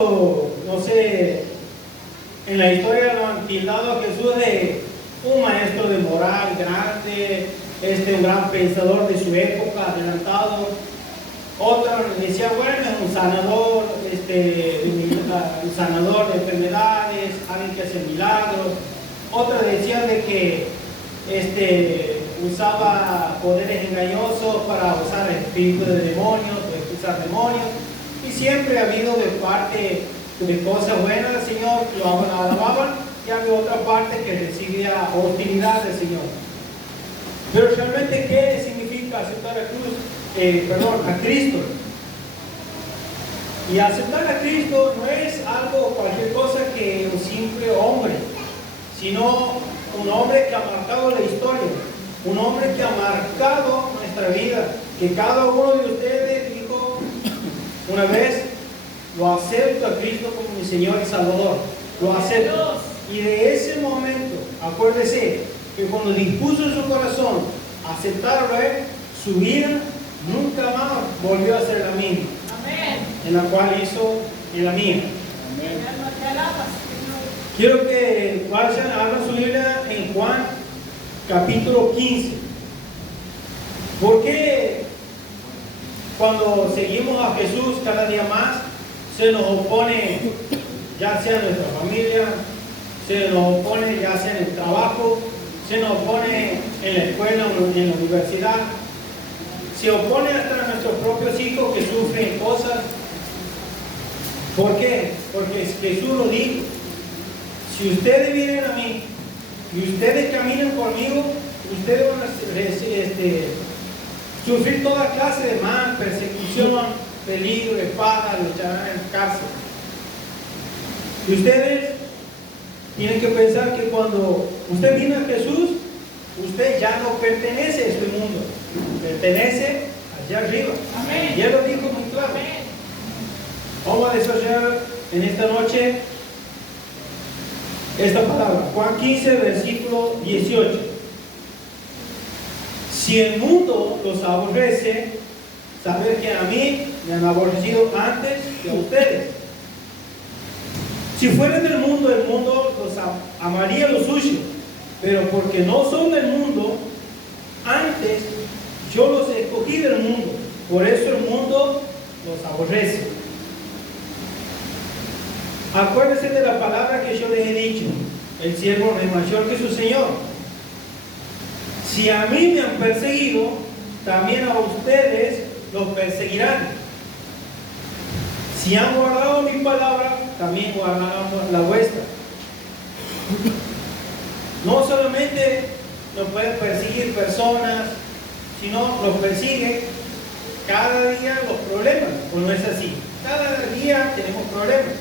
No sé, en la historia lo han tildado a Jesús de un maestro de moral grande, un gran pensador de su época, adelantado. Otro decía, bueno, es un sanador, un sanador de enfermedades, alguien que hace milagros. Otro decía de que usaba poderes engañosos para usar el espíritu de demonios o expulsar demonios. Y siempre ha habido de parte de cosas buenas del Señor, lo alababan, y había otra parte que recibía hostilidad del Señor. Pero realmente, ¿qué significa aceptar a Cristo? Y aceptar a Cristo no es algo, cualquier cosa que un simple hombre, sino un hombre que ha marcado la historia, un hombre que ha marcado nuestra vida, que cada uno de ustedes dijo una vez, lo acepto a Cristo como mi Señor y Salvador, lo acepto. Y de ese momento, acuérdese que cuando dispuso en su corazón aceptarlo, su vida nunca más volvió a ser la misma. Amén. En la cual hizo en la mía. Amén. Quiero que vayan, abran su Biblia en Juan capítulo 15. ¿Por qué cuando seguimos a Jesús cada día más se nos opone, ya sea en nuestra familia, se nos opone ya sea en el trabajo, se nos opone en la escuela o en la universidad, se opone hasta a nuestros propios hijos que sufren cosas? ¿Por qué? Porque Jesús lo dijo: si ustedes vienen a mí y ustedes caminan conmigo, ustedes van a sufrir toda clase de mal, persecución, peligro, espada, lucharán en cárcel. Y ustedes tienen que pensar que cuando usted viene a Jesús, usted ya no pertenece a este mundo, pertenece allá arriba. Amén. Y Él lo dijo muy claro. Amén. Vamos a desarrollar en esta noche esta palabra. Juan 15, versículo 18. Si el mundo los aborrece, saber que a mí me han aborrecido antes que a ustedes. Si fueran del mundo, el mundo los amaría lo suyo, pero porque no son del mundo, antes yo los escogí del mundo, por eso el mundo los aborrece. Acuérdense de la palabra que yo les he dicho: el siervo no es mayor que su Señor. Si a mí me han perseguido, también a ustedes los perseguirán. Si han guardado mi palabra, también guardarán la vuestra. No solamente nos pueden perseguir personas, sino nos persiguen cada día los problemas. ¿O no es así? Cada día tenemos problemas.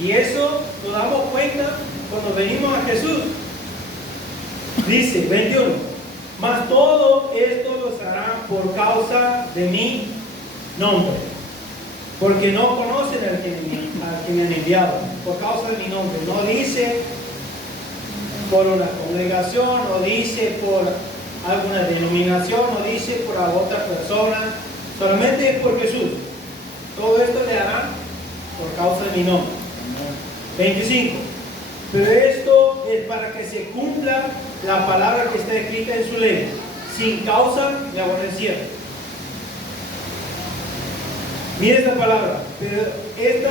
Y eso nos damos cuenta cuando venimos a Jesús. Dice 21: mas todo esto los harán por causa de mi nombre, porque no conocen al que me han enviado. Por causa de mi nombre. No dice por una congregación, no dice por alguna denominación, no dice por otra persona, solamente es por Jesús. Todo esto le harán por causa de mi nombre. 25. Pero esto es para que se cumpla la palabra que está escrita en su ley: sin causa me aborrecieron. Mira esta palabra. Pero esta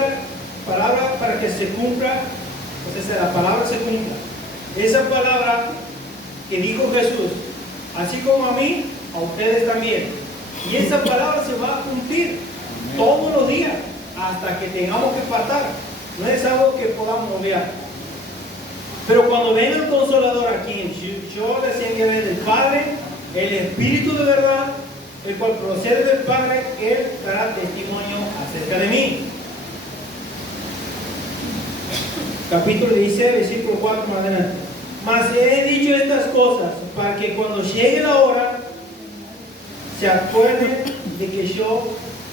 palabra, para que se cumpla, o sea, la palabra se cumpla. Esa palabra que dijo Jesús, así como a mí, a ustedes también. Y esa palabra se va a cumplir todos los días hasta que tengamos que partir. No es algo que podamos olvidar. Pero cuando venga el Consolador aquí, yo les enviaré del Padre, el Espíritu de verdad, el cual procede del Padre, Él dará testimonio acerca de mí. Capítulo 16, versículo 4 más adelante. Mas he dicho estas cosas para que cuando llegue la hora se acuerden de que yo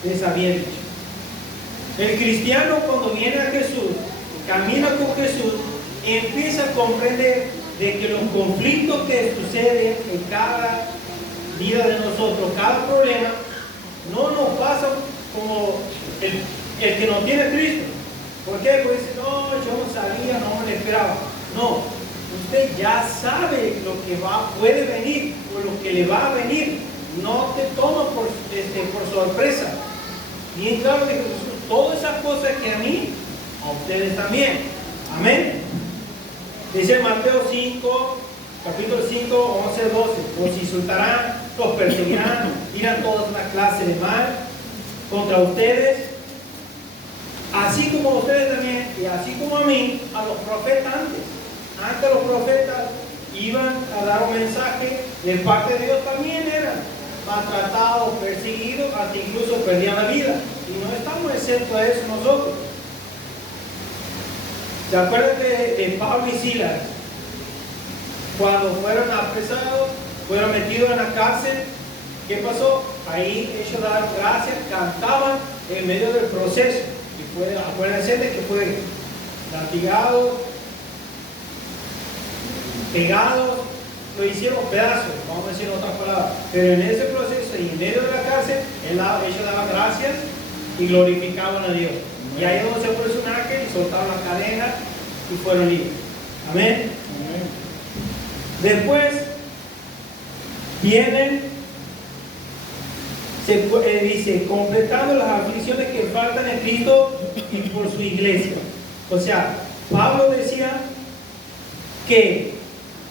les había dicho. El cristiano, cuando viene a Jesús, camina con Jesús, empieza a comprender de que los conflictos que suceden en cada vida de nosotros, cada problema, no nos pasa como el que no tiene Cristo. qué? Porque dice, no, yo no sabía, no me lo esperaba. No, usted ya sabe lo que puede venir o lo que le va a venir. No te toma por sorpresa. Bien claro que Jesús, todas esas cosas que a mí, a ustedes también. Amén. Dice Mateo 5, capítulo 5, 11, 12. Os insultarán, los perseguirán, dirán toda una clase de mal contra ustedes. Así como ustedes también, y así como a mí, a los profetas antes. Antes los profetas iban a dar un mensaje, de parte de Dios también eran maltratados, perseguidos, hasta incluso perdían la vida. Y no estamos exentos a eso nosotros. ¿Se acuerdan de Pablo y Silas? Cuando fueron apresados, fueron metidos en la cárcel, ¿qué pasó? Ahí ellos daban gracias, cantaban en medio del proceso. Y acuérdense de que fue latigados, pegados, lo hicieron pedazos, vamos a decir en otras palabras. Pero en ese proceso y en medio de la cárcel, ellos daban gracias y glorificaban a Dios. Y ahí es donde se puso un ángel y soltaron la cadena y fueron libres. Amén. Amén. Después vienen, dice, completando las aflicciones que faltan en Cristo y por su iglesia. O sea, Pablo decía que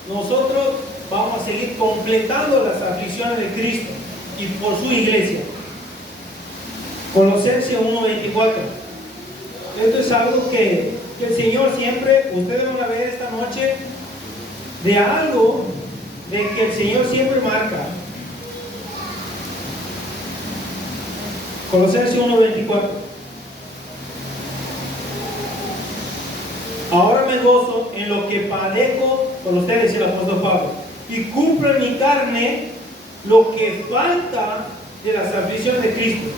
nosotros vamos a seguir completando las aflicciones de Cristo y por su iglesia. Colosenses 1:24. Esto es algo que el Señor siempre, ustedes van a ver esta noche, de algo de que el Señor siempre marca. Colosenses 1:24. Ahora me gozo en lo que padezco con ustedes, el apóstol Pablo, y cumplo en mi carne lo que falta de las aflicciones de Cristo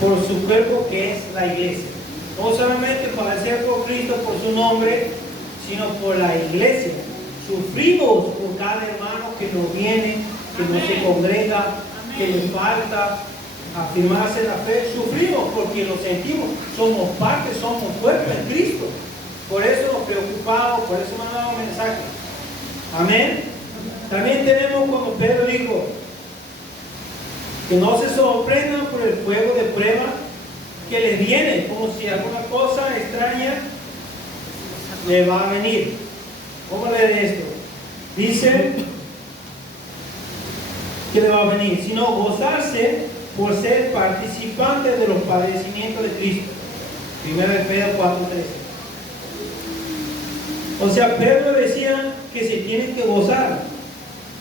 por su cuerpo, que es la iglesia. No solamente padecer por Cristo, por su nombre, sino por la iglesia. Sufrimos por cada hermano que no viene, que no se congrega, que le falta afirmarse la fe. Sufrimos porque lo sentimos, somos parte, somos cuerpo en Cristo. Por eso nos preocupamos, por eso mandamos mensajes. Amén. También tenemos como Pedro dijo, que no se sorprendan por el fuego de prueba que les viene, como si alguna cosa extraña le va a venir. ¿Cómo leer esto? Dice que le va a venir, sino gozarse por ser participantes de los padecimientos de Cristo. 1 Pedro 4:13. O sea, Pedro decía que se tienen que gozar.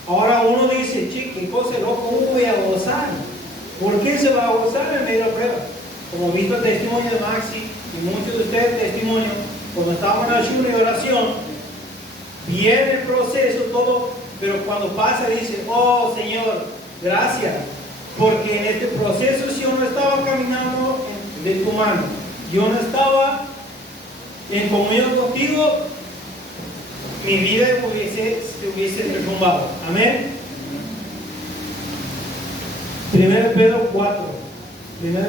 Ahora uno dice, che, qué cosa loco, ¿cómo voy a gozar? ¿Por qué se va a gozar en medio de la prueba? Como visto el testimonio de Maxi y muchos de ustedes testimonio, cuando estábamos en ayuno y oración, viene el proceso, todo, pero cuando pasa dice, oh Señor, gracias, porque en este proceso si yo no estaba caminando de tu mano, yo no estaba en comunión contigo, mi vida se hubiese derrumbado. Amén. 1 Pedro 4. 1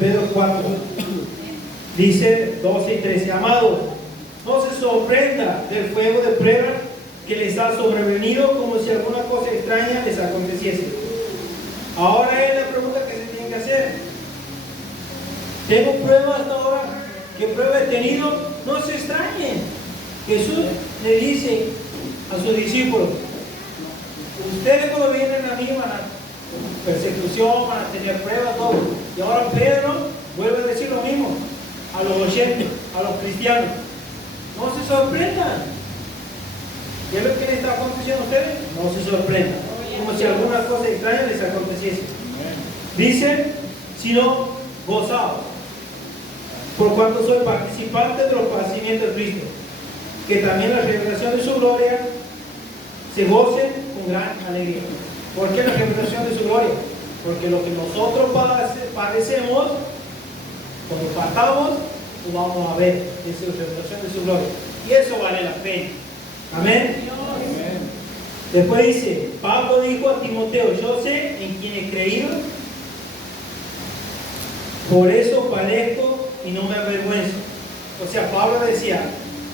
Pedro 4. Dice 12 y 13. Amados, no se sorprenda del fuego de prueba que les ha sobrevenido como si alguna cosa extraña les aconteciese. Ahora es la pregunta que se tiene que hacer. ¿Tengo pruebas hasta ahora? ¿Qué prueba he tenido? No se extrañen. Jesús le dice a sus discípulos, ustedes cuando vienen a mí van a persecución, van a tener pruebas, todo. Y ahora Pedro vuelve a decir lo mismo a los oyentes, a los cristianos. No se sorprendan. ¿Qué es lo que les está aconteciendo a ustedes? No se sorprendan. Como si alguna cosa extraña les aconteciese. Dice, sino gozaos, por cuanto soy participante de los padecimientos de Cristo, que también la revelación de su gloria se gocen con gran alegría. ¿Por qué la revelación de su gloria? Porque lo que nosotros padecemos, cuando pasamos, lo vamos a ver, es la revelación de su gloria. Y eso vale la pena. Amén. Amén. Después dice, Pablo dijo a Timoteo, yo sé en quien he creído, por eso padezco y no me avergüenzo. O sea, Pablo decía,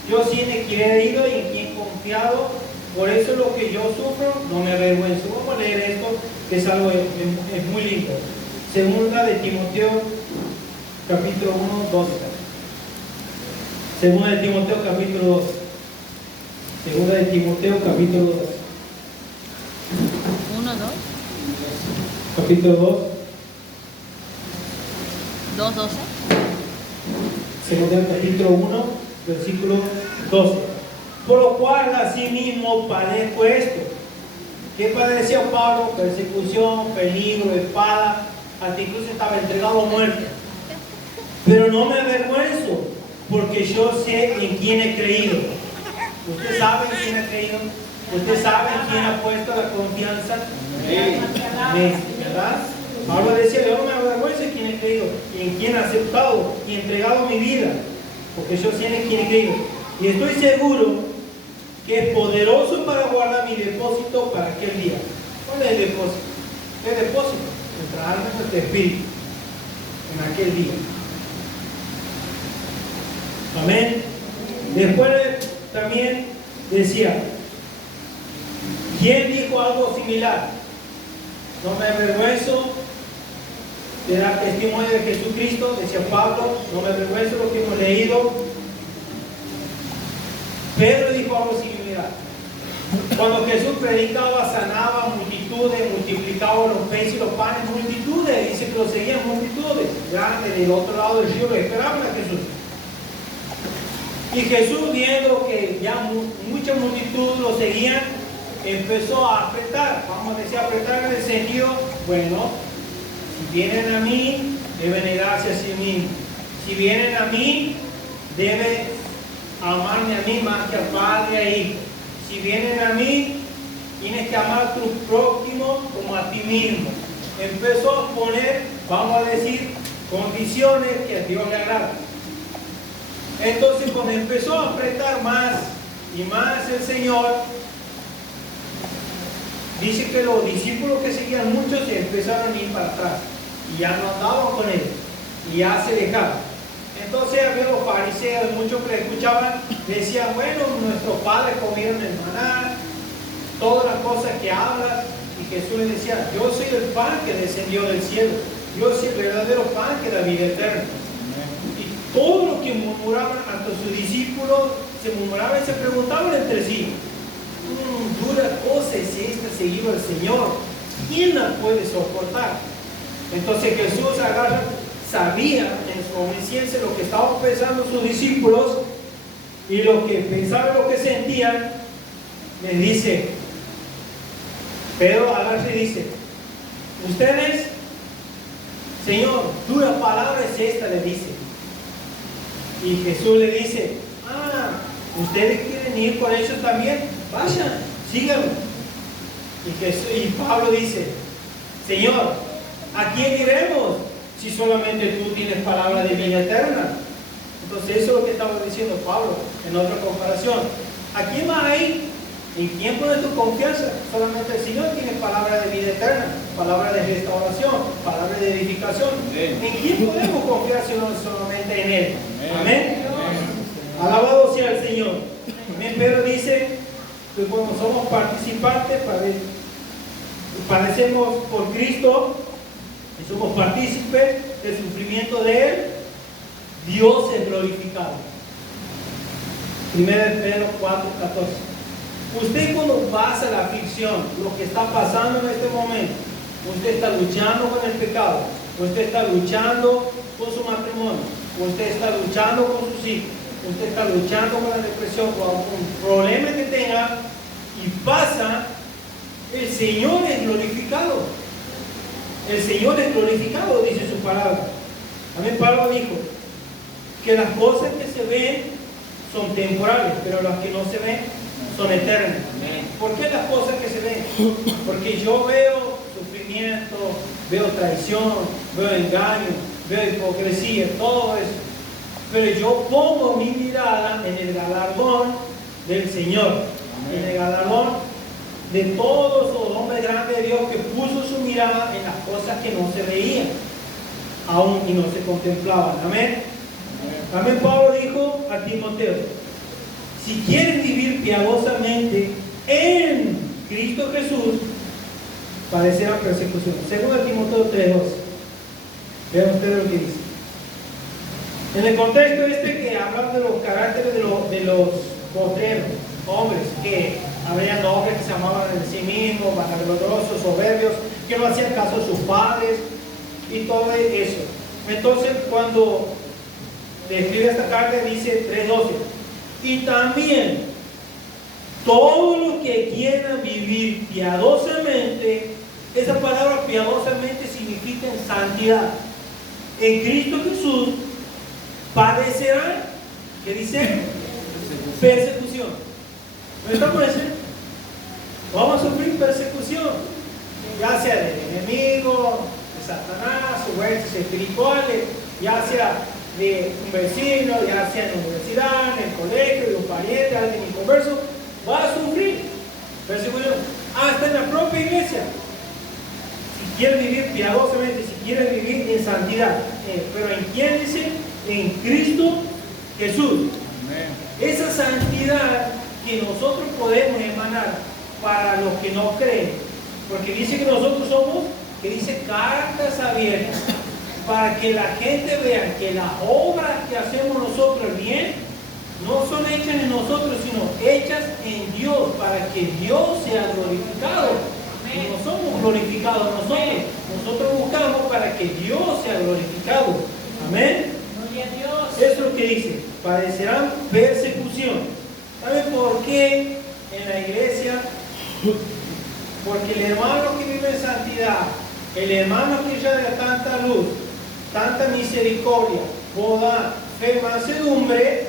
yo sí en quien he creído y en quien he confiado, por eso lo que yo sufro no me avergüenzo. Vamos a leer esto, que es algo es muy lindo. Segunda de Timoteo, capítulo 1, 12. Segunda de Timoteo, capítulo 2. Segunda de Timoteo, capítulo 2. 1, 2. Capítulo 2. 2, 12. Segunda capítulo 1, versículo 12. Por lo cual asimismo padezco esto. ¿Qué padeció Pablo? Persecución, peligro, espada, hasta incluso estaba entregado a muerte. Pero no me avergüenzo, porque yo sé en quién he creído. ¿Usted sabe en quién ha creído? ¿Usted sabe en quién ha puesto la confianza? Amén. ¿Verdad? Pablo decía, yo no me avergüenzo en quién he creído, y en quién he aceptado y entregado mi vida, porque yo sé en quién he creído. Y estoy seguro que es poderoso para guardar mi depósito para aquel día. ¿Cuál es el depósito? ¿Qué depósito? Nuestra alma y nuestro espíritu en aquel día. Amén. Después también decía, ¿quién dijo algo similar? No me avergüenzo de dar testimonio de Jesucristo, decía Pablo, no me avergüenzo de lo que hemos leído. Pedro dijo algo similar. Cuando Jesús predicaba, sanaba multitudes, multiplicaba los peces y los panes, multitudes, dice que lo seguían multitudes, grandes del otro lado del río, esperaban a Jesús. Y Jesús, viendo que ya mucha multitud lo seguían, empezó a apretar, vamos a decir apretar en el sentido, bueno, si vienen a mí, deben negarse a sí mismos. Si vienen a mí, deben amarme a mí más que al Padre e Hijo. Si vienen a mí, tienes que amar a tu prójimo como a ti mismo. Empezó a poner, vamos a decir, condiciones que a Dios le agradan. Entonces, cuando empezó a apretar más y más el Señor, dice que los discípulos que seguían muchos se empezaron a ir para atrás y ya no andaban con él y ya se dejaron. Entonces había los fariseos, muchos que le escuchaban, decían, bueno, nuestros padres comieron el maná, todas las cosas que hablas. Y Jesús les decía, yo soy el pan que descendió del cielo, yo soy el verdadero pan que da vida eterna. Y todos los que murmuraban, hasta sus discípulos, se murmuraban y se preguntaban entre sí, dura cosa es esta seguir al Señor, ¿quién la puede soportar? Entonces Jesús agarra, sabía en su omnisciencia lo que estaban pensando sus discípulos y lo que pensaban, lo que sentían. Les dice, Pedro agarra y dice, ustedes, Señor, dura palabra es esta, le dice. Y Jesús le dice, ustedes quieren ir con ellos también, vayan, síganme. Y Pablo dice, Señor, ¿a quién iremos si solamente tú tienes palabra de vida eterna? Entonces eso es lo que estaba diciendo Pablo en otra comparación. ¿A quién vas a ir? ¿En quién pones tu confianza? Solamente el Señor tiene palabra de vida eterna, palabra de restauración, palabra de edificación. ¿En quién podemos confiar si no solamente en Él? Amén. Alabado sea el Señor. Amén. Pedro dice que cuando somos participantes, padecemos por Cristo y somos partícipes del sufrimiento de Él, Dios es glorificado. 1 Pedro 4:14. Usted cuando pasa la aflicción, lo que está pasando en este momento, usted está luchando con el pecado, usted está luchando con su matrimonio, usted está luchando con sus hijos, usted está luchando con la depresión, con algún problema que tenga y pasa, el Señor es glorificado. El Señor es glorificado, dice su palabra. Amén. Pablo dijo que las cosas que se ven son temporales, pero las que no se ven son eternas. ¿Por qué las cosas que se ven? Porque yo veo sufrimiento, veo traición, veo engaño, veo hipocresía, todo eso. Pero yo pongo mi mirada en el galardón del Señor, en el galardón de todos los hombres grandes de Dios que puso su mirada en las cosas que no se veían, aún y no se contemplaban. Amén. También Pablo dijo a Timoteo, si quieren vivir piadosamente en Cristo Jesús, padecerán persecución. Segundo Timoteo 3:2. Vean ustedes lo que dice. En el contexto que hablan de los caracteres de los postreros, hombres que habrían hombres que se amaban de sí mismos, vanagloriosos, soberbios, que no hacían caso a sus padres y todo eso. Entonces, cuando le escribe esta carta, dice 3:12, y también todos los que quieran vivir piadosamente, esa palabra piadosamente significa en santidad, en Cristo Jesús, padecerán, ¿qué dice? Persecución. ¿No estamos diciendo? Vamos a sufrir persecución, ya sea del enemigo, de Satanás, o fuerzas espirituales, ya sea de un vecino, ya sea en la universidad, en el colegio, de un pariente, alguien inconverso, va a sufrir persecución, hasta en la propia iglesia. Si quiere vivir piadosamente, si quiere vivir en santidad, pero ¿en quién dice? En Cristo Jesús. Amén. Esa santidad que nosotros podemos emanar para los que no creen, porque dice que nosotros somos, que dice cartas abiertas, para que la gente vea que las obras que hacemos nosotros bien no son hechas en nosotros, sino hechas en Dios, para que Dios sea glorificado. Y no somos glorificados nosotros, nosotros buscamos para que Dios sea glorificado. Amén. Eso es lo que dice, padecerán persecución. ¿Saben por qué en la iglesia? Porque el hermano que vive en santidad, el hermano que ya da tanta luz, tanta misericordia, bondad, fe, mansedumbre,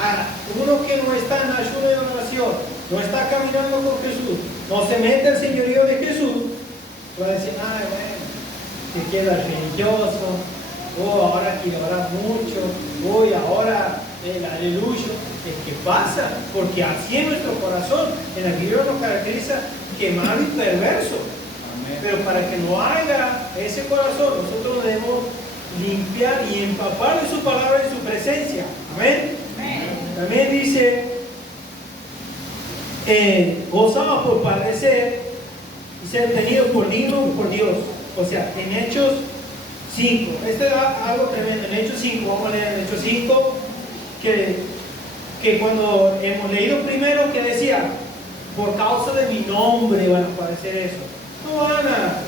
a uno que no está en ayuda y oración, no está caminando con Jesús, no se mete al señorío de Jesús, va a decir, ay, bueno, que queda religioso, ahora quiero orar mucho, ahora el aleluya. Es que pasa, porque así es nuestro corazón. En la Biblia nos caracteriza quemado y perverso. Amén. Pero para que no haya ese corazón, nosotros debemos limpiar y empapar de su palabra y su presencia. Amén. Amén. También dice, gozamos por padecer y ser tenidos por dignos por Dios. O sea, en Hechos 5. Este es algo tremendo. En Hechos 5, vamos a leer en Hechos 5, que cuando hemos leído primero que decía, por causa de mi nombre van a padecer eso. No van a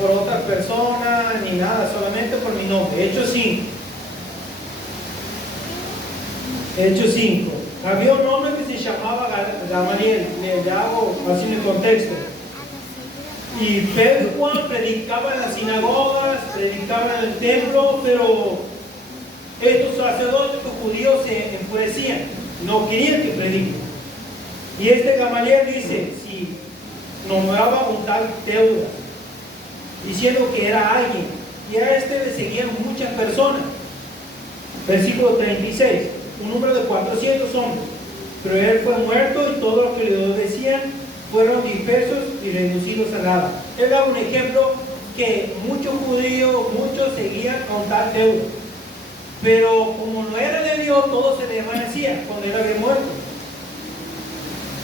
por otras personas ni nada, solamente por mi nombre. Hechos 5. Hechos 5. Había un hombre que se llamaba Gamaliel, le hago así en el contexto. Y Pedro y Juan predicaban en las sinagogas, predicaban en el templo, pero estos sacerdotes judíos se enfurecían, no querían que prediquen. Y este Gamaliel dice, si nombraba un tal Teudas, diciendo que era alguien, y a este le seguían muchas personas. Versículo 36, un número de 400 hombres, pero él fue muerto y todos los que le obedecían fueron dispersos y reducidos a nada. Él da un ejemplo que muchos judíos, muchos seguían a un tal Teudas, pero como no era de Dios, todo se desvanecía cuando él había muerto.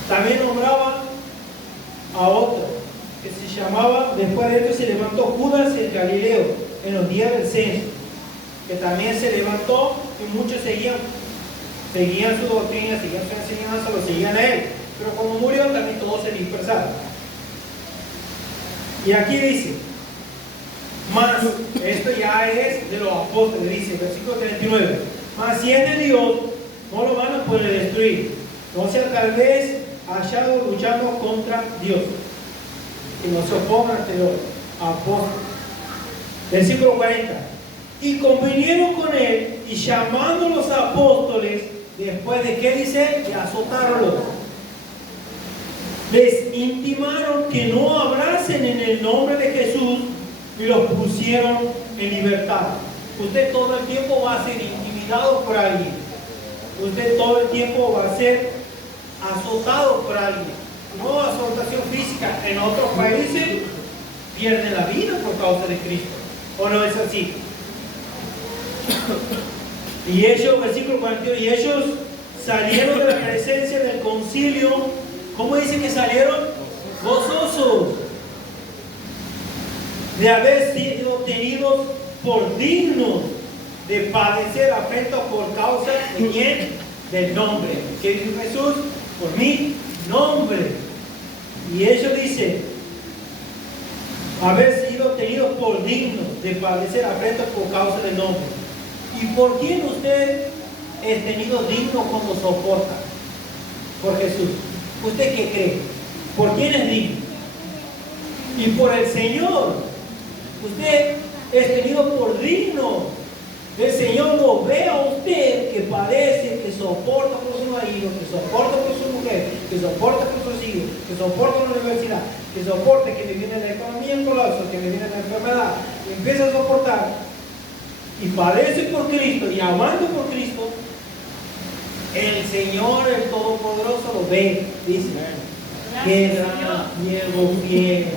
También nombraba a otro que se llamaba, después de esto se levantó Judas el Galileo en los días del censo, que también se levantó y muchos seguían su doctrina, seguían su enseñanza, lo seguían a él, pero como murió también todos se dispersaron. Y aquí dice, más, esto ya es de los apóstoles, dice, versículo 39, mas si es de Dios, no lo van a poder destruir, no sea tal vez hallado luchando contra Dios, que no se opongan ante los apóstoles. Versículo 40, y convinieron con él, y llamando a los apóstoles, después de que dice, y azotaronlos, les intimaron que no abracen en el nombre de Jesús y los pusieron en libertad. Usted todo el tiempo va a ser intimidado por alguien. Usted todo el tiempo va a ser azotado por alguien. No azotación física. En otros países pierden la vida por causa de Cristo. ¿O no es así? Y ellos, versículo 41, y ellos salieron de la presencia del concilio. ¿Cómo dice que salieron? Gozosos de haber sido tenidos por dignos de padecer afrenta por causa de quién? Del nombre. ¿Qué dice Jesús? Por mi nombre. Y ellos dicen, haber sido tenidos por dignos de padecer afrenta por causa del nombre. ¿Y por quién usted es tenido digno cuando soporta? Por Jesús. ¿Usted qué cree? ¿Por quién es digno? Y por el Señor. Usted es tenido por digno. El Señor lo ve a usted que padece, que soporta por su marido, que soporta por su mujer, que soporta por sus hijos, que soporta en la universidad, que soporta que le viene la economía en colapso, que le viene la enfermedad, y empieza a soportar y padece por Cristo y aguanta por Cristo. El Señor, el Todopoderoso, lo ve, dice, qué gran siervo fiel.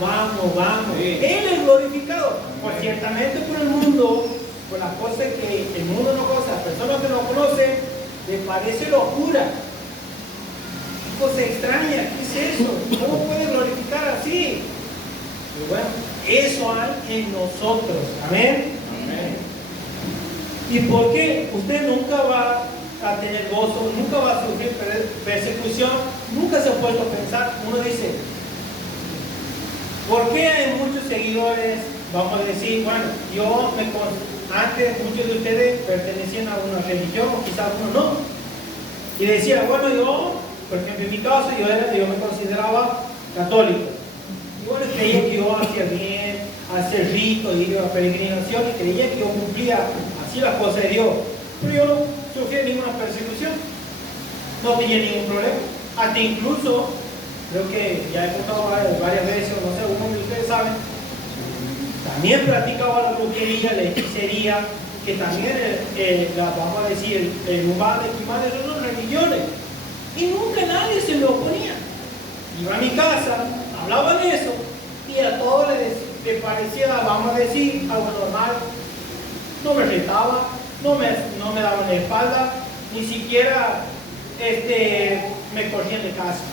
Vamos. Él es glorificado. Pues ciertamente por el mundo, por las cosas que el mundo no conoce, las personas que no conocen, le parece locura. Cosa extraña, ¿qué es eso? ¿Cómo puede glorificar así? Pero bueno, eso hay en nosotros. Amén. ¿Y por qué? Usted nunca va a tener gozo, nunca va a sufrir persecución, nunca se ha puesto a pensar. Uno dice, ¿por qué hay muchos seguidores? Vamos a decir, bueno, antes muchos de ustedes pertenecían a una religión, o quizás uno no. Y decía, bueno, yo, por ejemplo, en mi caso, yo me consideraba católico. Y bueno, creía que yo hacía bien, hacía rito, ir a la peregrinación, y creía que yo cumplía así las cosas de Dios. Pero yo no sufrí ninguna persecución, no tenía ningún problema. Hasta incluso, creo que ya he contado varias veces, no sé, algunos de ustedes saben, también practicaba la brujería, la hechicería, que también, vamos a decir, el lugar de Kimán eran las religiones. Y nunca nadie se me oponía. Iba a mi casa, hablaba de eso, y a todos les parecía, vamos a decir, algo normal. No me retaba, no me daban la espalda, ni siquiera me corrían de casa.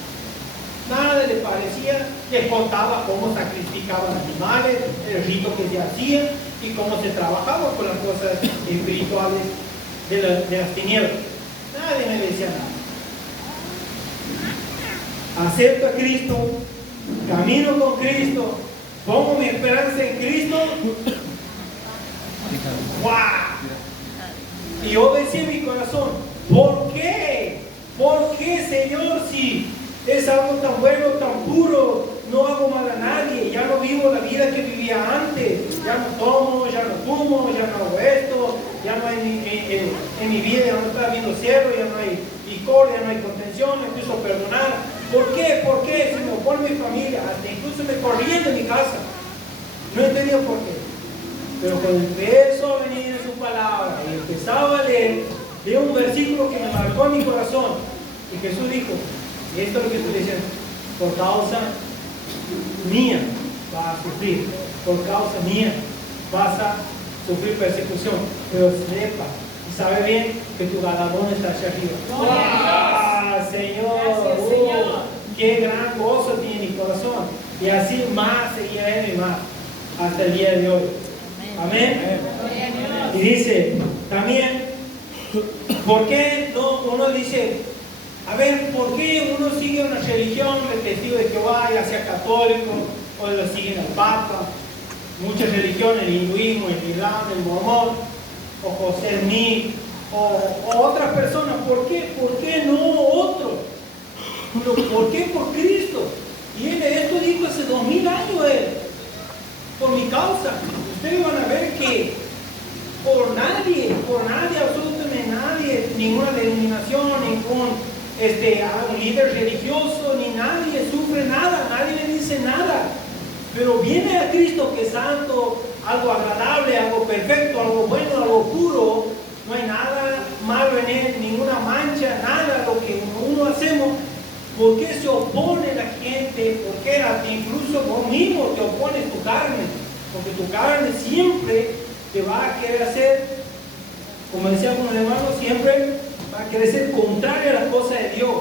Nada les parecía, les contaba cómo sacrificaban animales, el rito que se hacía y cómo se trabajaba con las cosas espirituales de las tinieblas. Nadie me decía nada. Acepto a Cristo, camino con Cristo, pongo mi esperanza en Cristo. ¡Wow! Y yo decía en mi corazón, ¿por qué? ¿Por qué, Señor, si es algo tan bueno, tan puro, no hago mal a nadie, ya no vivo la vida que vivía antes, ya no tomo, ya no fumo, ya no hago esto, ya no hay en mi vida, ya no está habiendo cierre, ya no hay licor, ya no hay contención, empiezo a perdonar? ¿Por qué? ¿Por qué? Se me opone mi familia, hasta incluso me corrían de mi casa. No entendía por qué. Pero cuando empezó a venir en su palabra y empezaba a leer, de un versículo que me marcó en mi corazón, y Jesús dijo, y esto es lo que estoy diciendo, por causa mía vas a sufrir, por causa mía vas a sufrir persecución, pero sepa y sabe bien que tu galardón está allá arriba. ¡Ah, Señor! Gracias, Señor. ¡Qué gran gozo tiene mi corazón! Y así más seguía él y más hasta el día de hoy. Amén. Y dice también, ¿por qué no uno dice, a ver, ¿por qué uno sigue una religión, el testigo de Jehová, ya sea católico, o lo siguen al Papa? Muchas religiones, el hinduismo, el islam, el mormón, o José Smith, o otras personas. ¿Por qué? ¿Por qué no otro? ¿Por qué por Cristo? Y esto dijo hace 2000 años él, por mi causa. Ustedes van a ver que por nadie, absolutamente nadie, ninguna denominación, ningún líder religioso, ni nadie sufre nada, nadie le dice nada. Pero viene a Cristo que es santo, algo agradable, algo perfecto, algo bueno, algo puro. No hay nada malo en él, ninguna mancha, nada lo que uno hacemos. ¿Por qué se opone la gente? ¿Por qué incluso vos mismo te opones tu carne? Porque tu carne siempre te va a querer hacer crecer contrario a las cosas de Dios.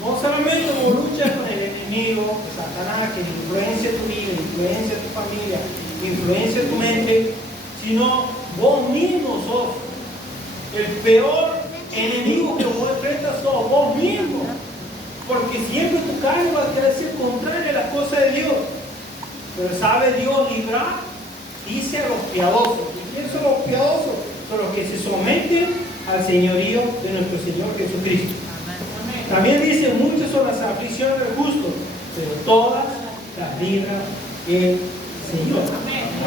No solamente como luchas con el enemigo, Satanás, que influencia tu vida, influencia tu familia, influencia tu mente, sino vos mismo sos el peor enemigo que vos enfrentas, sos vos mismo. Porque siempre tu carne va a querer ser contraria a las cosas de Dios. Pero sabe Dios librar, dice a los piadosos. ¿Y quiénes son los piadosos? Son los que se someten al señorío de nuestro Señor Jesucristo. También dice, muchas son las aflicciones del justo, pero todas las libra el Señor.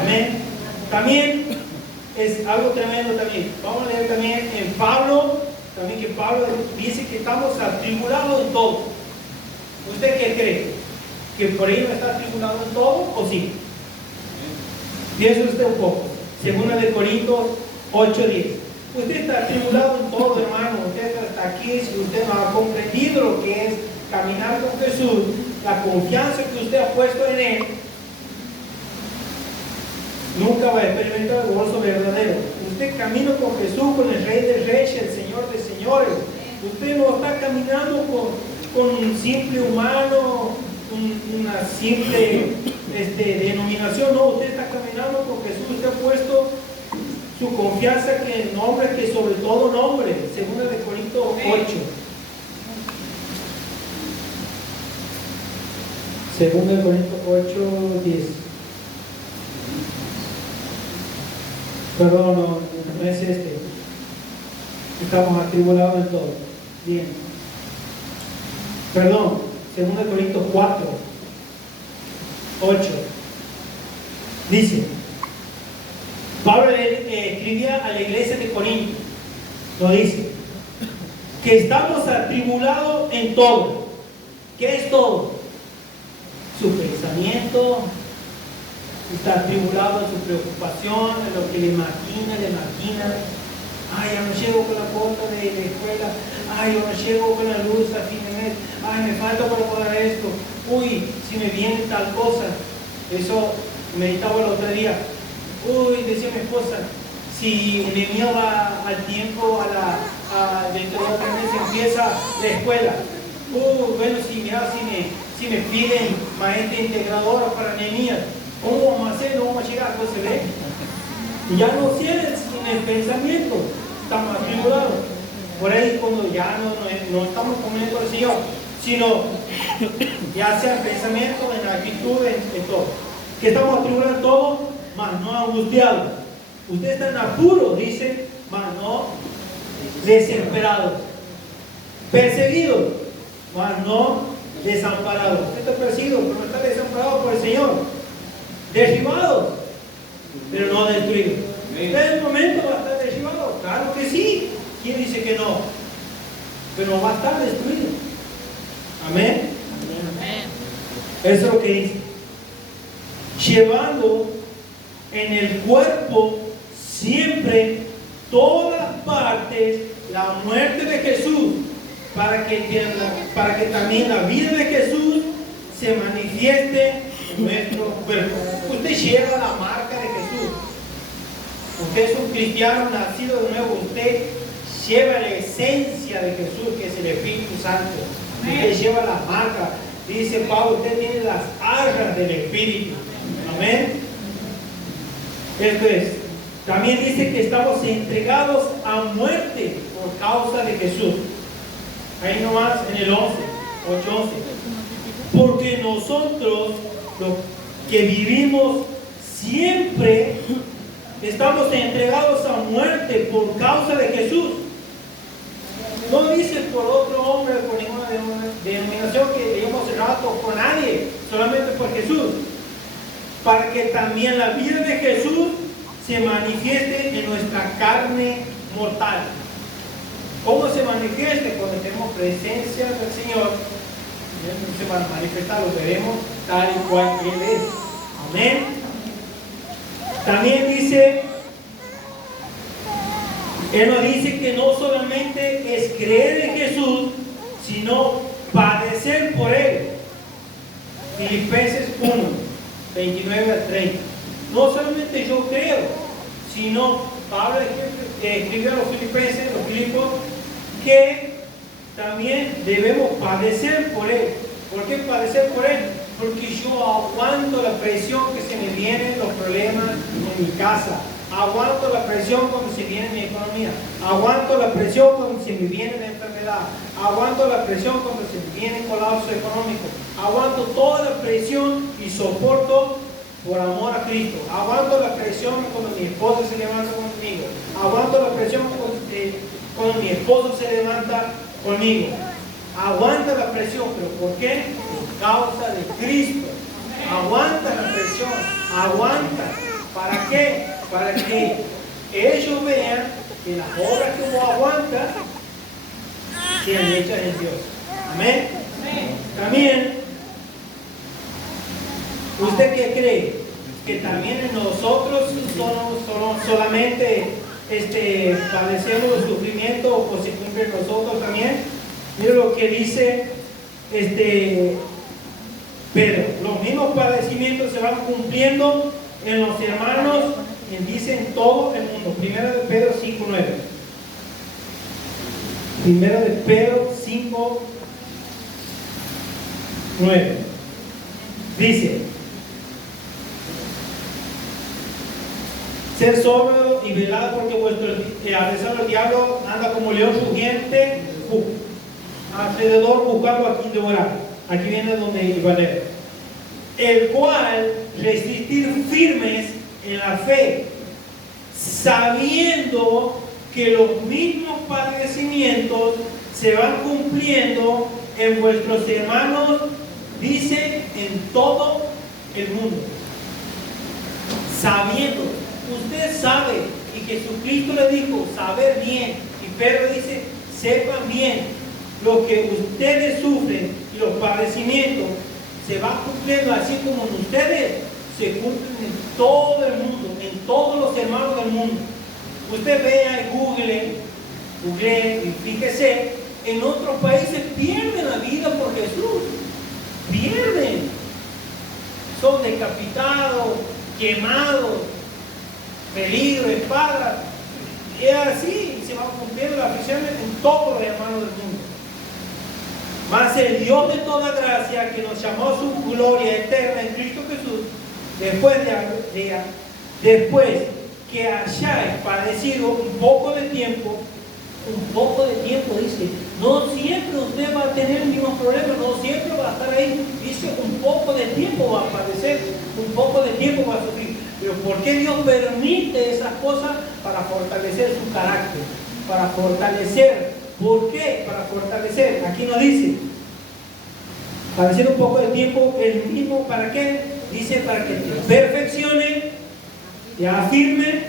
Amén. También es algo tremendo también. Vamos a leer también en Pablo, también que Pablo dice que estamos atribulados en todo. ¿Usted qué cree? ¿Que por ahí no está atribulado en todo o sí? Piense usted un poco. Segunda de Corintios 8:10. Usted está atribulado en todo, hermano. Usted está aquí, si usted no ha comprendido lo que es caminar con Jesús, la confianza que usted ha puesto en Él, nunca va a experimentar el gozo verdadero. Usted camina con Jesús, con el Rey de Reyes, el Señor de Señores. Usted no está caminando con un simple humano, una simple denominación. No, usted está caminando con Jesús. Usted ha puesto su confianza que el nombre, que sobre todo nombre. Segunda de Corintios 8. Segunda de Corintios 8:10. Perdón, no es este. Estamos atribulados en todo. Bien. Perdón, 2 Corintios 4:8. Dice, Pablo escribía a la iglesia de Corinto. Lo dice, que estamos atribulados en todo. ¿Qué es todo? Su pensamiento. Está atribulado en su preocupación, en lo que le maquina. Ay, yo no llego con la cuota de la escuela. Ay, yo no llego con la luz a fin de mes. Ay, me falta para pagar esto. Uy, si me viene tal cosa. Eso meditaba el otro día. Uy, decía mi esposa, si Nehemías va al tiempo, dentro de 3 meses empieza la escuela. Bueno, si me piden maestra integradora para Nehemías, ¿cómo vamos a hacer? No vamos a llegar, pues se ve. Y ya no sientes en el pensamiento, estamos atribulados. Por ahí cuando ya no estamos comiendo al Señor, sino ya sea en pensamiento, en actitud, en todo. Que estamos atribulados en todo, mas no angustiados. Usted está en apuro, dice, mas no desesperados. Perseguidos, mas no desamparados. Usted está perseguido, pero no está desamparado por el Señor. Derribados, pero no destruidos. En el momento va a estar derribado, claro que sí. ¿Quién dice que no? Pero va a estar destruido. Amén. Eso es lo que dice. Llevando en el cuerpo siempre todas partes la muerte de Jesús, para que también la vida de Jesús se manifieste en nuestro cuerpo. Usted lleva la marca de Jesús. Usted es un cristiano nacido de nuevo. Usted lleva la esencia de Jesús, que es el Espíritu Santo. Usted lleva la marca. Dice Pablo, usted tiene las arras del Espíritu. Amén. Esto es. También dice que estamos entregados a muerte por causa de Jesús. Ahí nomás en el 8:11. Porque nosotros, los que vivimos siempre, estamos entregados a muerte por causa de Jesús. No dice por otro hombre, por ninguna denominación que digamos el rato, por nadie, solamente por Jesús. Para que también la vida de Jesús se manifieste en nuestra carne mortal. ¿Cómo se manifieste? Cuando tenemos presencia del Señor, se va a manifestar, lo veremos tal y cual Él es. Amén. También dice, Él nos dice que no solamente es creer en Jesús, sino padecer por Él. Filipenses 1:29-30. No solamente yo creo, sino Pablo escribió a los Filipenses, los Filipos, que también debemos padecer por Él. ¿Por qué padecer por Él? Porque yo aguanto la presión que se me vienen los problemas en mi casa. Aguanto la presión cuando se viene mi economía. Aguanto la presión cuando se me viene la enfermedad. Aguanto la presión cuando se me viene el colapso económico. Aguanto toda la presión y soporto por amor a Cristo. Aguanto la presión cuando mi esposa se levanta conmigo. Aguanto la presión cuando mi esposo se levanta conmigo. Aguanta la presión, pero ¿por qué? Por causa de Cristo. Aguanta la presión, aguanta. ¿Para qué? Para que ellos vean que las obras que vos aguantas sean hechas en Dios. Amén. También, ¿usted qué cree? Que también en nosotros solamente padecemos el sufrimiento o se cumple en nosotros también. Mira lo que dice Pedro. Los mismos padecimientos se van cumpliendo en los hermanos, dice en todo el mundo. Primera de Pedro 5:9. Primera de Pedro 5:9. Dice: ser sobrio y velado, porque vuestro adversario el diablo anda como león rugiente alrededor buscando a quien devorar. Aquí viene donde iba a leer. El cual resistir firmes en la fe, sabiendo que los mismos padecimientos se van cumpliendo en vuestros hermanos, dice, en todo el mundo. Sabiendo, usted sabe, y Jesucristo le dijo, saber bien, y Pedro dice, sepan bien, lo que ustedes sufren y los padecimientos se van cumpliendo así como en ustedes, se cumplen en todo el mundo, en todos los hermanos del mundo. Usted vea en Google y fíjese, en otros países pierden la vida por Jesús, pierden, son decapitados, quemados, peligro, espada, y así se van cumpliendo las aflicciones en todos los hermanos del mundo. Mas el Dios de toda gracia, que nos llamó a su gloria eterna en Cristo Jesús, después que hayáis padecido un poco de tiempo, dice, no siempre usted va a tener el mismo problema, no siempre va a estar ahí, dice, un poco de tiempo va a padecer, un poco de tiempo va a sufrir. Pero ¿por qué Dios permite esas cosas? Para fortalecer su carácter, para fortalecer. ¿Por qué? Para fortalecer. Aquí nos dice, padecer un poco de tiempo, el mismo, ¿para qué? Dice, para que te perfeccione, te afirme,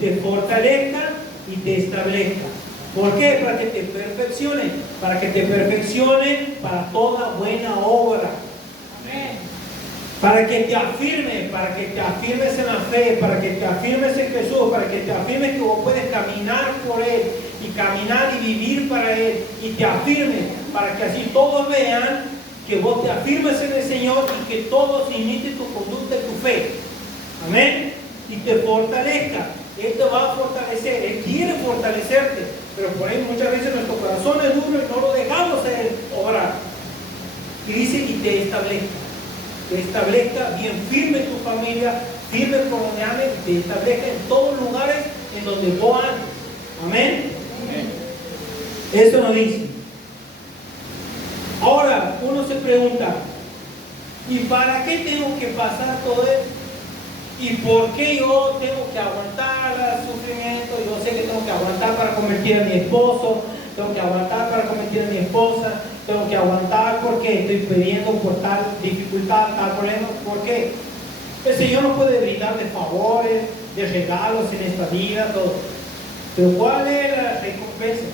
te fortalezca y te establezca. ¿Por qué? Para que te perfeccione. Para que te perfeccione para toda buena obra. Para que te afirmes en la fe, para que te afirmes en Jesús, para que te afirmes que vos puedes caminar por Él y caminar y vivir para Él, y te afirmes para que así todos vean que vos te afirmes en el Señor y que todos imiten tu conducta y tu fe. Amén. Y te fortalezca. Él te va a fortalecer, Él quiere fortalecerte, pero por ahí muchas veces nuestro corazón es duro y no lo dejamos a Él obrar. Y dice, y te establezca bien firme tu familia, firme por donde andes, y te establezca en todos los lugares en donde vos andes. Amén. Eso nos dice. Ahora uno se pregunta, ¿y para qué tengo que pasar todo esto? ¿Y por qué yo tengo que aguantar el sufrimiento? Yo sé que tengo que aguantar para convertir a mi esposo, tengo que aguantar para convertir a mi esposa, tengo que aguantar porque estoy pidiendo por tal dificultad, tal problema. ¿Por qué? El Señor nos puede brindar de favores, de regalos en esta vida, todo. Pero ¿cuál es la recompensa?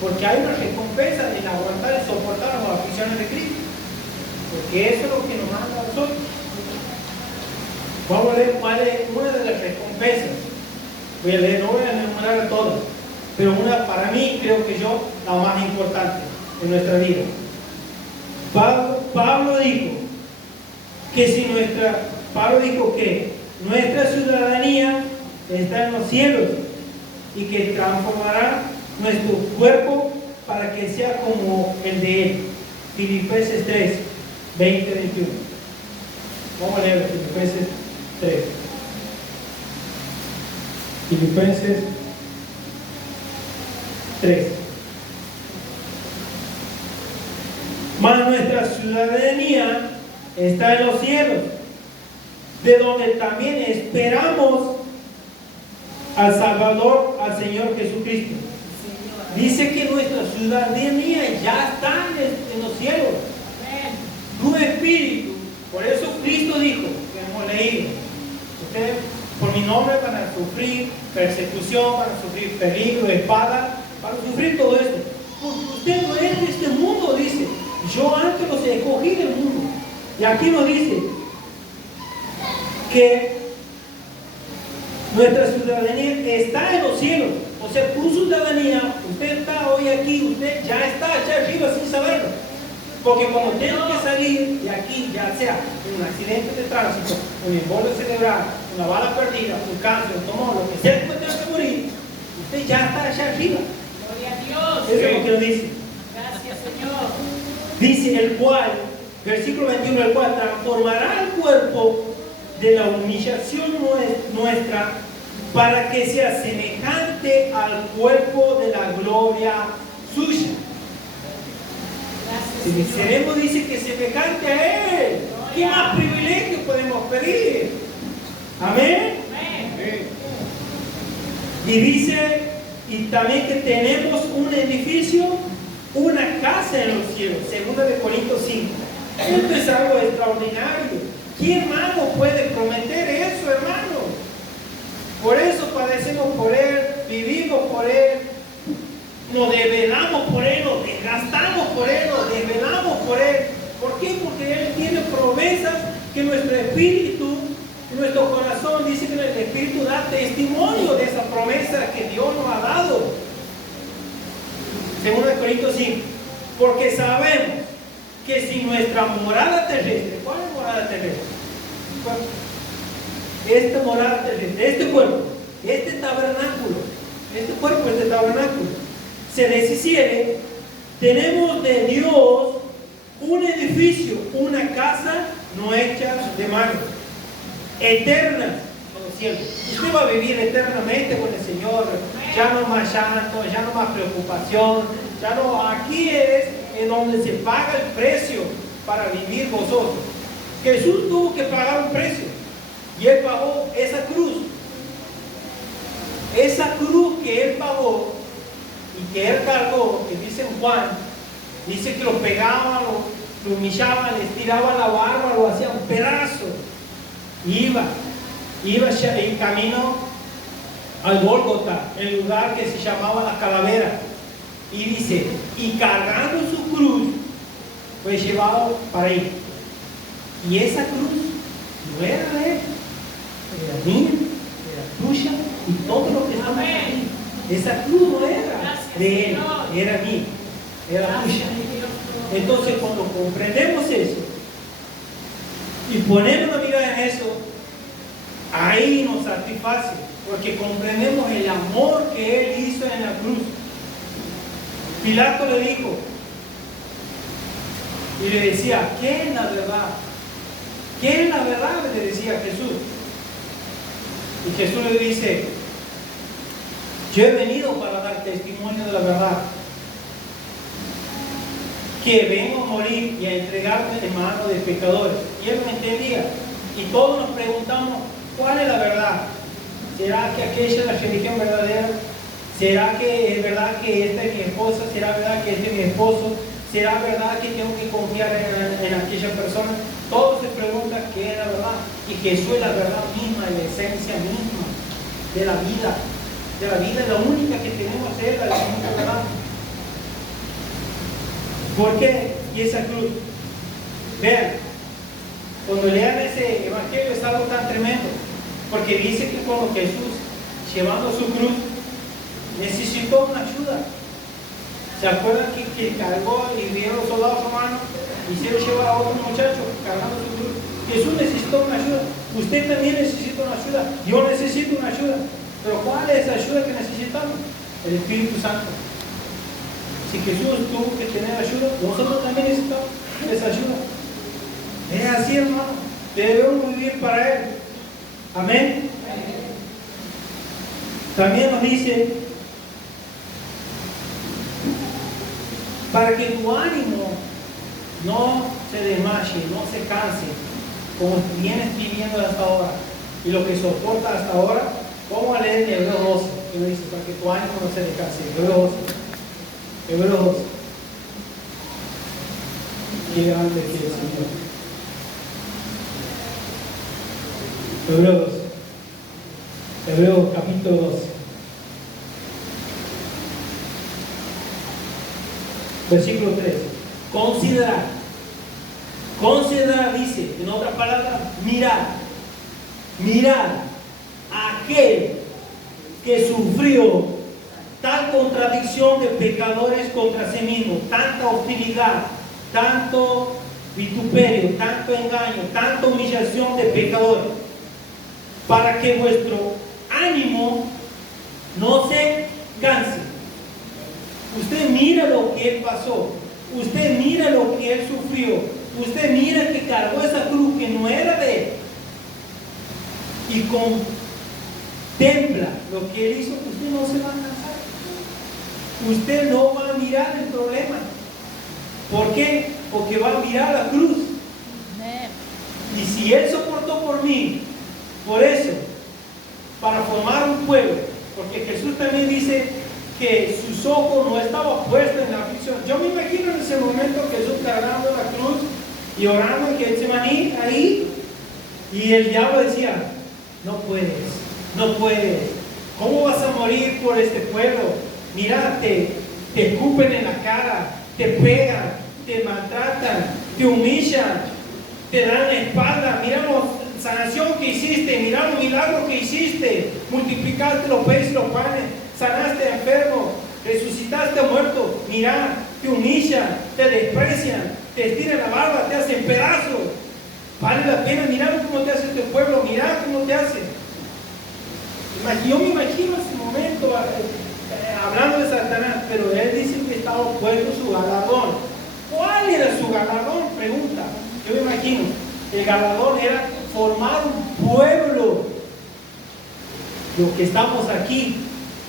Porque hay una recompensa en aguantar y soportar las aflicciones de Cristo. Porque eso es lo que nos manda a nosotros. Vamos a ver cuál es una de las recompensas. Voy a leer, no voy a enumerar a todas, pero una para mí, creo que yo, la más importante en nuestra vida. Pablo dijo que nuestra ciudadanía está en los cielos y que transformará nuestro cuerpo para que sea como el de Él. Filipenses 3, 20, 21. Vamos a leer Filipenses 3. Filipenses 3. Mas nuestra ciudadanía está en los cielos, de donde también esperamos al Salvador, al Señor Jesucristo. Dice que nuestra ciudadanía ya está en los cielos. Tu espíritu. Por eso Cristo dijo, que hemos leído, ustedes por mi nombre van a sufrir persecución, van a sufrir peligro, espada, van a sufrir todo esto. Porque usted no es de este mundo, dice. Yo antes los escogí del mundo. Y aquí nos dice que nuestra ciudadanía está en los cielos. O sea, tu ciudadanía, usted está hoy aquí, usted ya está allá arriba sin saberlo. Porque cuando tengo que salir de aquí, ya sea en un accidente de tránsito, un embolio cerebral, una bala perdida, un cáncer, un tumor, lo que sea que me tenga que morir, usted ya está allá arriba. Gloria a Dios. Eso es lo que nos dice. Gracias, Señor. Dice el cual, versículo 21, el cual transformará el cuerpo de la humillación nuestra para que sea semejante al cuerpo de la gloria suya. Gracias, Si seremos, dice que semejante a Él. ¿Qué más privilegio podemos pedir? Amén. Amén. Y dice, y también que tenemos un edificio, una casa en los cielos. 2 Corintios 5. Esto es algo extraordinario. ¿Quién más nos puede prometer eso, hermano? Por eso padecemos por Él, vivimos por Él, nos desvelamos por Él, nos desgastamos por Él, nos desvelamos por Él. ¿Por qué? Porque Él tiene promesas que nuestro espíritu, nuestro corazón, dice que el espíritu da testimonio de esa promesa que Dios nos ha dado. 2 Corintios 5. Porque sabemos que si nuestra morada terrestre, ¿cuál es morada terrestre? Esta morada terrestre, este cuerpo, este tabernáculo, este cuerpo, este tabernáculo, se deshiciere, tenemos de Dios un edificio, una casa no hecha de manos, eterna en los cielos. Usted va a vivir eternamente con el Señor, ya no más llanto, ya no más preocupación, ya no, aquí es en donde se paga el precio para vivir vosotros. Jesús tuvo que pagar un precio y Él pagó esa cruz. Esa cruz que Él pagó y que Él cargó, que dice en Juan, dice que lo pegaban, lo humillaban, les tiraban la barba, lo hacían un pedazo. Iba en camino al Gólgota, el lugar que se llamaba la calavera. Y dice, y cargando su cruz, fue llevado para ahí. Y esa cruz no era de Él, era mía, era tuya y todo lo que estamos ahí. Esa cruz no era de Él, era mía, era tuya. Entonces cuando comprendemos eso y ponemos la mirada en eso, ahí nos satisface, porque comprendemos el amor que Él hizo en la cruz. Pilato le dijo y le decía, ¿qué es la verdad? ¿Qué es la verdad? Le decía Jesús. Y Jesús le dice, yo he venido para dar testimonio de la verdad, que vengo a morir y a entregarme en manos de pecadores. Y él no entendía. Y todos nos preguntamos, ¿cuál es la verdad? ¿Será que aquella es la religión verdadera? ¿Será que es verdad que esta es mi esposa? ¿Será verdad que este es mi esposo? ¿Será verdad que tengo que confiar en aquella persona? Todos se preguntan qué es la verdad. Y Jesús es la verdad misma, la esencia misma de la vida. De la vida es la única que tenemos que hacer, la única verdad. ¿Por qué? Y esa cruz. Vean, cuando lean ese evangelio es algo tan tremendo. Porque dice que cuando Jesús, llevando su cruz, necesitó una ayuda. ¿Se acuerdan que cargó y vieron los soldados romanos? Hicieron llevar a otro muchacho cargando su cruz. Jesús necesitó una ayuda. Usted también necesita una ayuda. Yo necesito una ayuda. Pero ¿cuál es la ayuda que necesitamos? El Espíritu Santo. Si Jesús tuvo que tener ayuda, nosotros también necesitamos esa ayuda. Es así, hermano. Debemos vivir para Él. Amén. También nos dice, para que tu ánimo no se desmaye, no se canse, como vienes viviendo hasta ahora, y lo que soporta hasta ahora. Vamos a leer en Hebreos 12, que nos dice, para que tu ánimo no se descanse. Hebreos 12. Hebreos 12. Qué grande que es el Señor. Hebreos 12. Hebreos capítulo 12. Versículo 3. Considerar dice, en otras palabras, mirar a aquel que sufrió tal contradicción de pecadores contra sí mismo, tanta hostilidad, tanto vituperio, tanto engaño, tanta humillación de pecadores, para que vuestro ánimo no se canse. Usted mira lo que Él pasó, usted mira lo que Él sufrió, usted mira que cargó esa cruz que no era de Él, y contempla lo que Él hizo. Usted no se va a cansar, usted no va a mirar el problema. ¿Por qué? Porque va a mirar la cruz. Y si Él soportó por mí, por eso, para formar un pueblo, porque Jesús también dice que sus ojos no estaban puestos en la aflicción. Yo me imagino en ese momento Jesús cargando la cruz y orando en Getsemaní ahí, y el diablo decía, no puedes, ¿cómo vas a morir por este pueblo? Mira, te escupen en la cara, te pegan, te maltratan, te humillan, te dan la espalda. Mira la sanación que hiciste, mira los milagros que hiciste, multiplicaste los peces y los panes, sanaste enfermos, resucitaste muertos. Mira, te humillan, te desprecian, te estiran la barba, te hacen pedazos. Vale la pena. Mira cómo te hace este pueblo, mira cómo te hace. Yo me imagino ese momento hablando de Satanás, pero él dice que estaba puesto su galardón. ¿Cuál era su galardón? Pregunta. Yo me imagino, el galardón era formar un pueblo. Los que estamos aquí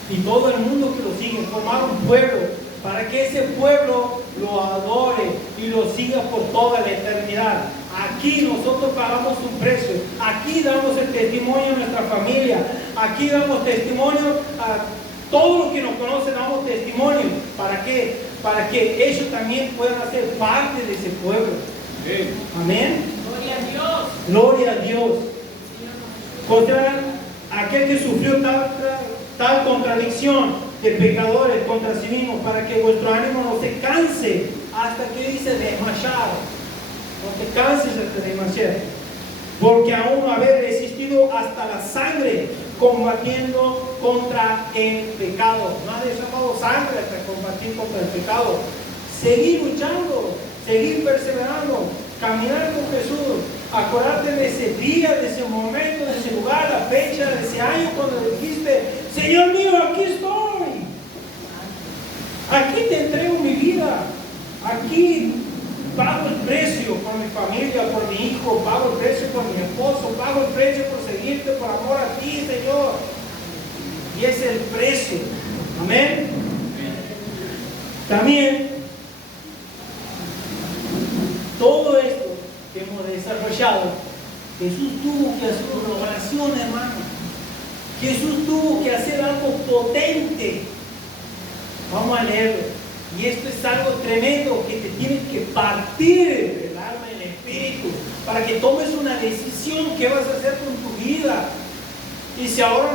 y todo el mundo que lo sigue, formar un pueblo para que ese pueblo lo adore y lo siga por toda la eternidad. Aquí nosotros pagamos un precio, aquí damos el testimonio a nuestra familia, aquí damos testimonio a todos los que nos conocen, damos testimonio. ¿Para qué? Para que ellos también puedan ser parte de ese pueblo. Amén. Gloria a Dios. Gloria a Dios. Contra aquel que sufrió tal contradicción de pecadores contra sí mismos, para que vuestro ánimo no se canse hasta que dice desmayar. No te canses hasta desmayar, porque aún haber resistido hasta la sangre combatiendo contra el pecado. No has derramado sangre hasta combatir contra el pecado. Seguir luchando, seguir perseverando, caminar con Jesús. Acordarte de ese día, de ese momento, de ese lugar, la fecha, de ese año cuando dijiste, Señor mío, aquí estoy. Aquí te entrego mi vida. Aquí pago el precio por mi familia, por mi hijo, pago el precio por mi esposo, pago el precio por seguirte, por amor a ti, Señor. Y ese es el precio. Amén. También, todo esto que hemos desarrollado, Jesús tuvo que hacer una oración, hermano. Jesús tuvo que hacer algo potente. Vamos a leerlo. Y esto es algo tremendo que te tiene que partir el alma y el espíritu para que tomes una decisión. ¿Qué vas a hacer con tu vida? Y si ahora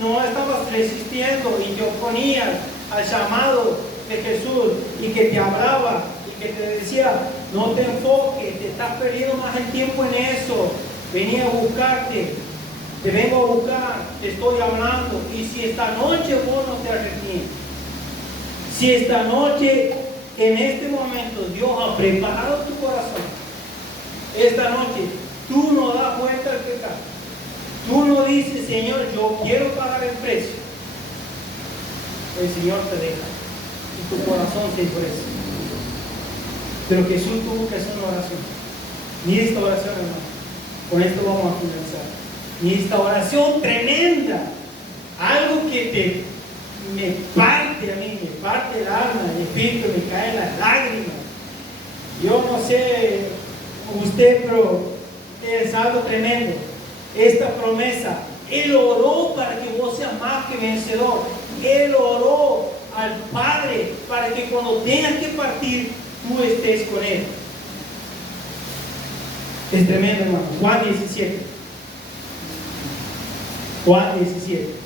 no estabas resistiendo y te oponías al llamado de Jesús y que te hablaba y que te decía, no te enfoques, te estás perdiendo más el tiempo en eso, venía a buscarte, te vengo a buscar, te estoy hablando. Y si esta noche vos no te arrepientes, si esta noche, en este momento, Dios ha preparado tu corazón, esta noche tú no das vuelta al pecado, tú no dices, Señor, yo quiero pagar el precio, el Señor te deja. y tu corazón se endurece. Pero Jesús tuvo que hacer una oración. Ni esta oración, hermano. Con esto vamos a finalizar. Ni esta oración tremenda. Algo que me parte a mí, me parte el alma, el espíritu, me caen las lágrimas. Yo no sé usted, pero es algo tremendo. Esta promesa, Él oró para que vos seas más que vencedor. Él oró al Padre para que cuando tengas que partir, tú estés con Él. Es tremendo, hermano. Juan 17. Juan 17.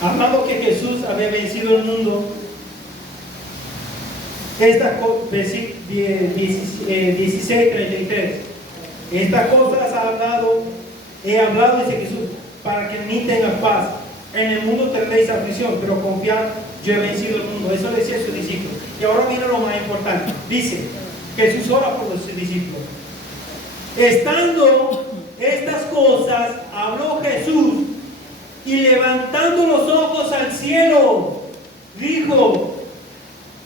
Hablando que Jesús había vencido el mundo, esta cosa, 16:33. Estas cosas he hablado, dice Jesús, para que en mí tengan paz. En el mundo tendréis aflicción, pero confiad, yo he vencido el mundo. Eso decía a sus discípulos. Y ahora viene lo más importante. Dice, Jesús ora por sus discípulos. Estando estas cosas, habló Jesús, y levantando los ojos al cielo, dijo: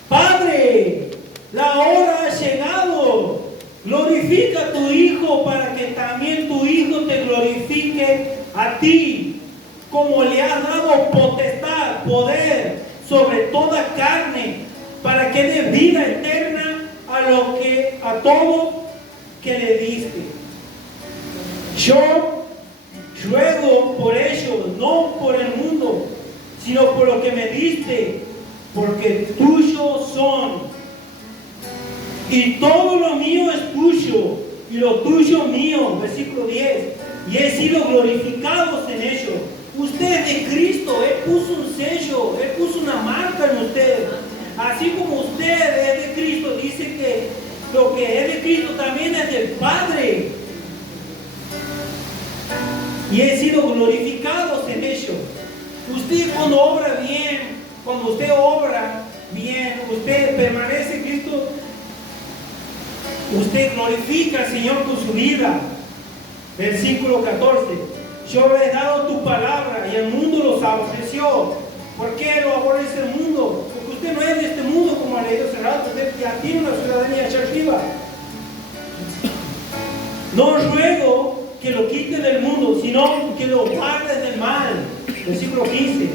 Padre, la hora ha llegado. Glorifica a tu Hijo para que también tu Hijo te glorifique a ti, como le has dado potestad, poder sobre toda carne, para que dé vida eterna a todo que le diste. Yo ruego por ellos, no por el mundo, sino por lo que me diste, porque tuyos son. Y todo lo mío es tuyo, y lo tuyo mío. Versículo 10. Y he sido glorificados en ellos. Usted es de Cristo, Él puso un sello, Él puso una marca en usted. Así como usted es de Cristo, dice que lo que es de Cristo también es del Padre. Y he sido glorificados en ellos. Usted cuando obra bien, cuando usted obra bien, usted permanece en Cristo, usted glorifica al Señor con su vida. Versículo 14. Yo le he dado tu palabra y el mundo los aborreció. ¿Por qué lo aborrece el mundo? Porque usted no es de este mundo, como ha leído hace rato. Usted ya tiene una ciudadanía allá arriba. No ruego que lo quite del mundo, sino que lo guarde del mal. Versículo 15.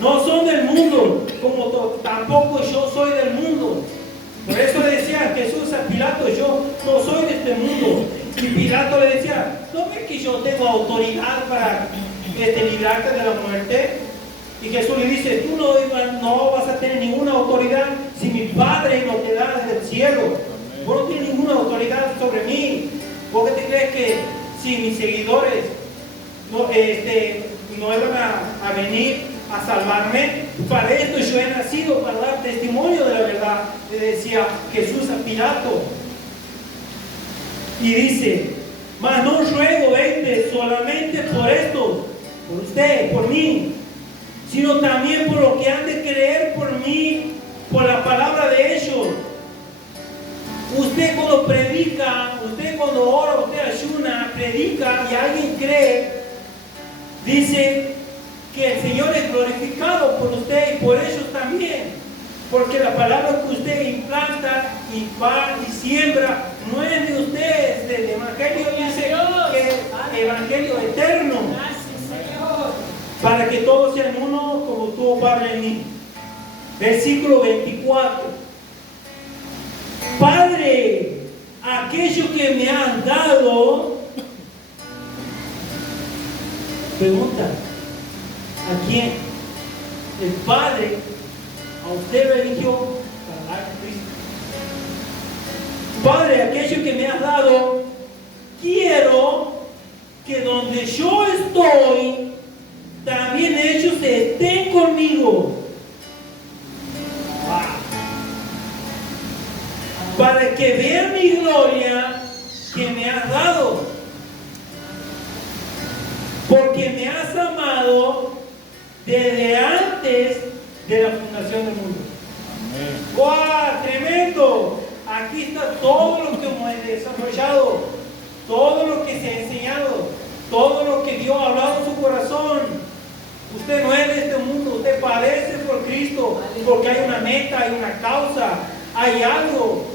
No son del mundo, como tampoco yo soy del mundo. Por eso le decía Jesús a Pilato: yo no soy de este mundo. Y Pilato le decía: ¿no ves que yo tengo autoridad para librarte de la muerte? Y Jesús le dice: tú no vas a tener ninguna autoridad si mi Padre no te da desde el cielo. Vos no tienes ninguna autoridad sobre mí. ¿Por qué te crees que si mis seguidores no iban a venir a salvarme? Para esto yo he nacido, para dar testimonio de la verdad, le decía Jesús a Pilato. Y dice: mas no ruego solamente por esto, por usted, por mí, sino también por lo que han de creer por mí, por la palabra de ellos. Usted cuando predica, usted cuando ora, usted ayuna, predica y alguien cree, dice que el Señor es glorificado por usted y por ellos también. Porque la palabra que usted implanta y va y siembra no es de ustedes, del Evangelio. Dice que es Evangelio eterno. Para que todos sean uno como tú, Padre, en mí. Versículo 24. Padre, aquello que me has dado. Pregunta: ¿a quién? El Padre a usted lo eligió para dar a Cristo. Padre, aquello que me has dado, quiero que donde yo estoy, también ellos estén conmigo. Wow. Para que vean mi gloria que me has dado. Porque me has amado desde antes de la fundación del mundo. Amén. ¡Wow! ¡Tremendo! Aquí está todo lo que hemos desarrollado, todo lo que se ha enseñado, todo lo que Dios ha hablado en su corazón. Usted no es de este mundo, usted padece por Cristo, porque hay una meta, hay una causa, hay algo.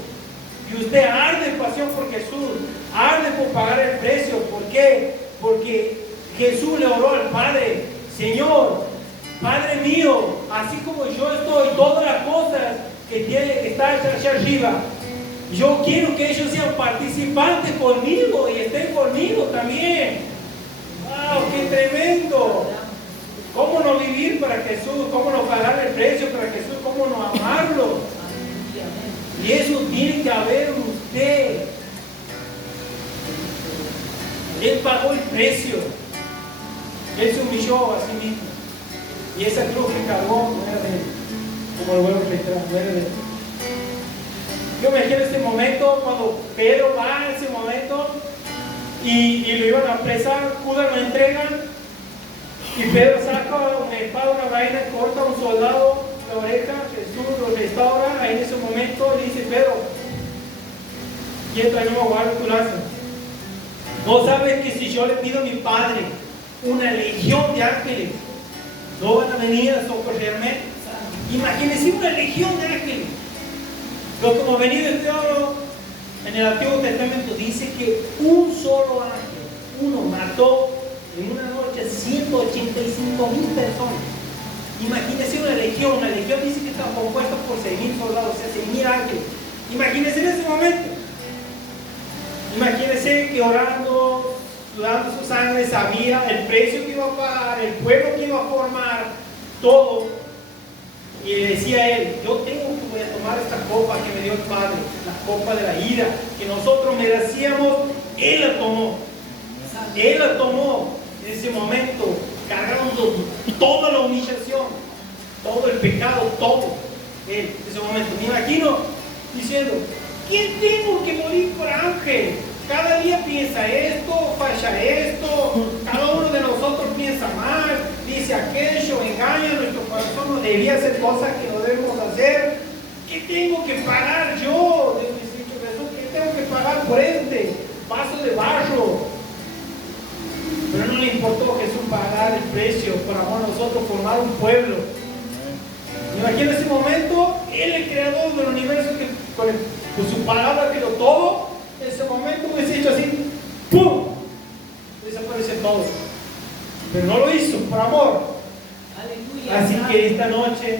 Y usted arde en pasión por Jesús, arde por pagar el precio. ¿Por qué? Porque Jesús le oró al Padre: Señor, Padre mío, así como yo estoy, todas las cosas que tiene que estar allá arriba, yo quiero que ellos sean participantes conmigo y estén conmigo también. ¡Wow! ¡Qué tremendo! ¿Cómo no vivir para Jesús? ¿Cómo no pagar el precio para Jesús? ¿Cómo no amarlo? Y eso tiene que haber en usted. Él pagó el precio. Él se humilló a sí mismo. Y esa cruz que cargó no era de él. Como lo vuelvo a reiterar, no era de él. Yo me imagino ese momento cuando Pedro va en ese momento y lo iban a apresar, Judas lo entregan y Pedro saca una espada, una vaina, corta a un soldado la oreja, Jesús lo restaura. Ahí en ese momento le dice: Pedro, quieto, no me guardo tu lazo. ¿No sabes que si yo le pido a mi Padre una legión de ángeles, no van a venir a socorrerme? Imagínense una legión de ángeles. Lo que hemos venido estudiando en el Antiguo Testamento dice que un solo ángel, uno, mató en una noche 185,000 personas. Imagínense una legión dice que está compuesta por 6,000 soldados, o sea, 6,000 ángeles. Imagínense en ese momento. Imagínense que orando, sudando su sangre, sabía el precio que iba a pagar, el pueblo que iba a formar, todo. Y le decía a él: yo voy a tomar esta copa que me dio el Padre, la copa de la ira, que nosotros merecíamos. Él la tomó. Él la tomó en ese momento, cargando toda la humillación, todo el pecado, todo. Él, en ese momento, me imagino diciendo: ¿quién tengo que morir por ángel? Cada día piensa esto, falla esto, cada uno de nosotros piensa mal, dice aquello, engaña nuestro corazón, no debía hacer cosas que no debemos hacer. ¿Qué tengo que pagar yo? Dios mío, Jesús, ¿qué tengo que pagar por este vaso de barro? Pero no le importó a Jesús pagar el precio por amor a nosotros, formar un pueblo. Me imagino ese momento, Él, el creador del universo, que con su palabra creó todo. En ese momento hubiese hecho así, ¡pum! Desaparece todo. Pero no lo hizo, por amor. Aleluya. Así que esta noche,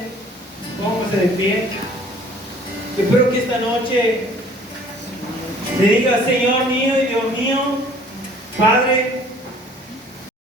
póngase de pie. Espero que esta noche le diga: Señor mío y Dios mío, Padre,